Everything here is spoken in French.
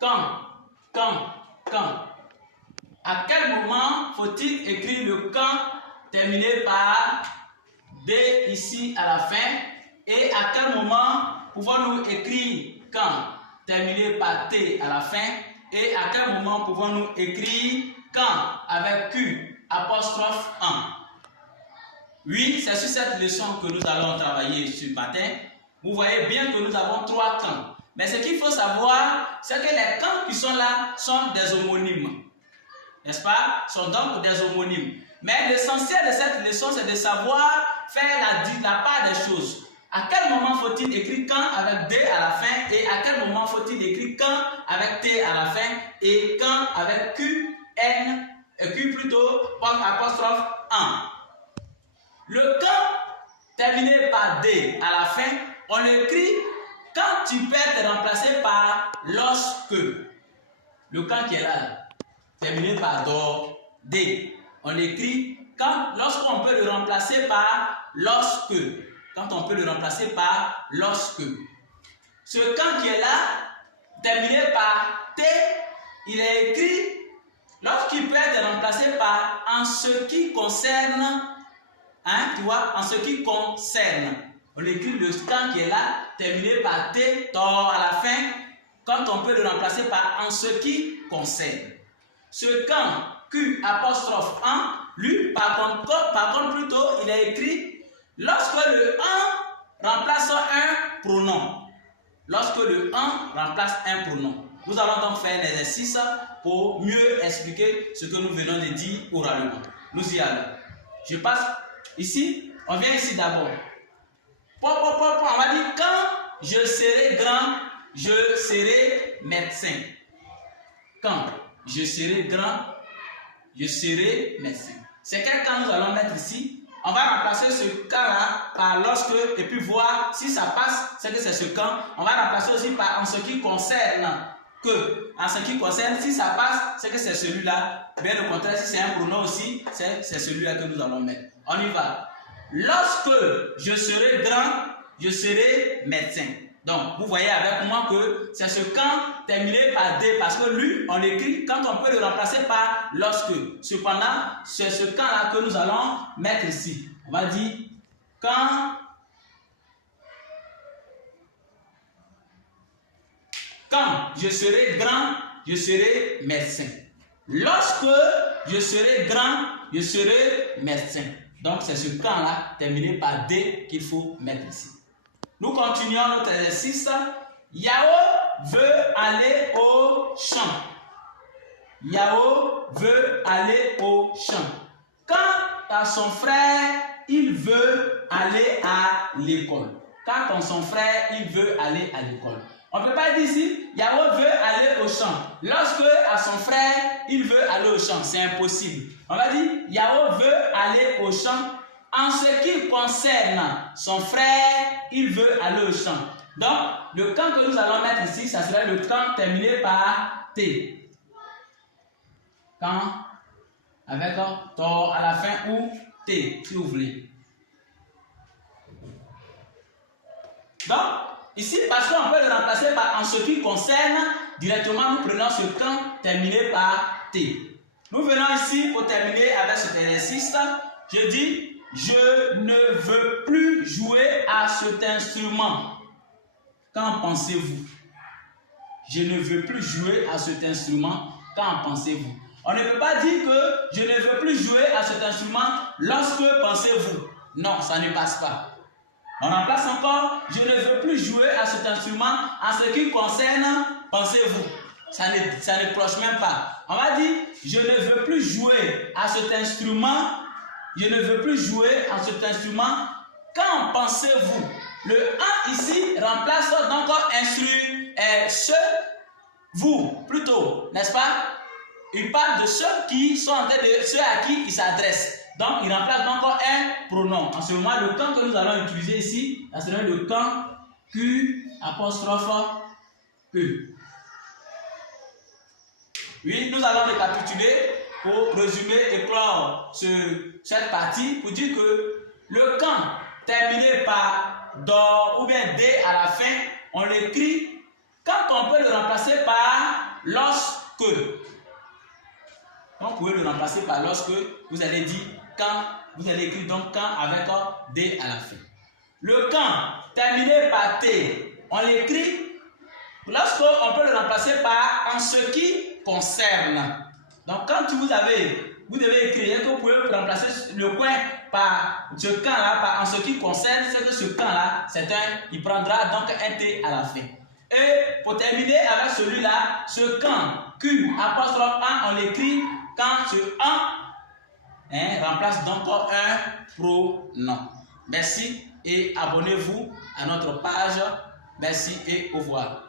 quand. À quel moment faut-il écrire le quand terminé par D ici à la fin? Et à quel moment pouvons-nous écrire quand terminé par T à la fin? Et à quel moment pouvons-nous écrire quand avec Q apostrophe 1? Oui, c'est sur cette leçon que nous allons travailler ce matin. Vous voyez bien que nous avons 3 quand. Mais ce qu'il faut savoir, c'est que les quand qui sont là sont des homonymes. N'est-ce pas? Sont donc des homonymes. Mais l'essentiel de cette leçon, c'est de savoir faire la part des choses. À quel moment faut-il écrire quand avec D à la fin et à quel moment faut-il écrire quand avec T à la fin et quand avec Q plutôt, apostrophe 1. Le quand terminé par D à la fin, on l'écrit quand tu peux être remplacé par lorsque. Le quand qui est là, terminé par D, on l'écrit lorsqu'on peut le remplacer par lorsque. Quand on peut le remplacer par lorsque. Ce quand qui est là, terminé par T, il est écrit lorsqu'il peut être remplacé par en ce qui concerne. Tu vois, en ce qui concerne. On écrit le quand qui est là, terminé par T, à la fin, quand on peut le remplacer par en ce qui concerne. Ce quand, Q apostrophe 1, lui, par contre plutôt, il est écrit lorsque le 1 remplace un pronom. Lorsque le 1 remplace un pronom. Nous allons donc faire un exercice pour mieux expliquer ce que nous venons de dire oralement. Nous y allons. Je passe ici, on vient ici d'abord. On va dire quand je serai grand, je serai médecin. Quand je serai grand, je serai médecin. C'est quel quand nous allons mettre ici? On va remplacer ce quand-là par lorsque et puis voir si ça passe, c'est que c'est ce quand. On va remplacer aussi par en ce qui concerne que. En ce qui concerne, si ça passe, c'est que c'est celui-là. Bien au contraire, si c'est un pronom aussi, c'est celui-là que nous allons mettre. On y va. Lorsque je serai grand, je serai médecin. Donc, vous voyez avec moi que c'est ce quand terminé par D, parce que lui, on écrit quand on peut le remplacer par lorsque. Cependant, c'est ce quand-là que nous allons mettre ici. On va dire quand je serai grand, je serai médecin. Lorsque je serai grand, je serai médecin. Donc, c'est ce quand-là terminé par D qu'il faut mettre ici. Nous continuons notre exercice. Yao veut aller au champ. Yao veut aller au champ. Quand à son frère, il veut aller à l'école. Quand à son frère, il veut aller à l'école. On ne peut pas dire ici, Yao veut aller au champ. Lorsque à son frère, il veut aller au champ. C'est impossible. On va dire, Yao veut aller au champ. En ce qui concerne son frère, il veut aller au champ. Donc, le quand que nous allons mettre ici, ça sera le quand terminé par T. Quand, avec to à la fin ou T, si vous voulez. Donc, ici, parce qu'on peut le remplacer par en ce qui concerne, directement nous prenons ce quand terminé par T. Nous venons ici pour terminer avec cet exercice. Je dis, je ne veux plus jouer à cet instrument. Qu'en pensez-vous? Je ne veux plus jouer à cet instrument. Qu'en pensez-vous? On ne peut pas dire que je ne veux plus jouer à cet instrument lorsque pensez-vous. Non, ça ne passe pas. On remplace encore, je ne veux plus jouer à cet instrument en ce qui concerne pensez-vous. Ça ne cloche même pas. On va dire, je ne veux plus jouer à cet instrument. Je ne veux plus jouer à cet instrument. Qu'en pensez-vous? Le 1 ici remplace donc ce, vous, plutôt, n'est-ce pas? Il parle de ceux qui sont en train de ceux à qui il s'adresse. Donc, il remplace donc un pronom. En ce moment, le quand que nous allons utiliser ici, ça sera le quand Q apostrophe E. Oui, nous allons récapituler pour résumer et clore cette partie pour dire que le quand terminé par do ou bien D à la fin, on l'écrit quand on peut le remplacer par pouvez le remplacer par lorsque vous allez dire quand, vous allez écrire donc quand avec D à la fin. Le quand terminé par T, on l'écrit lorsqu'on peut le remplacer par en ce qui concerne. Donc quand vous devez écrire que vous pouvez remplacer le coin par ce quand-là, par en ce qui concerne, c'est que ce quand-là, il prendra donc un T à la fin. Et pour terminer avec celui-là, ce quand, Q, apostrophe A, on l'écrit quand ce en remplace donc un pronom. Merci et abonnez-vous à notre page. Merci et au revoir.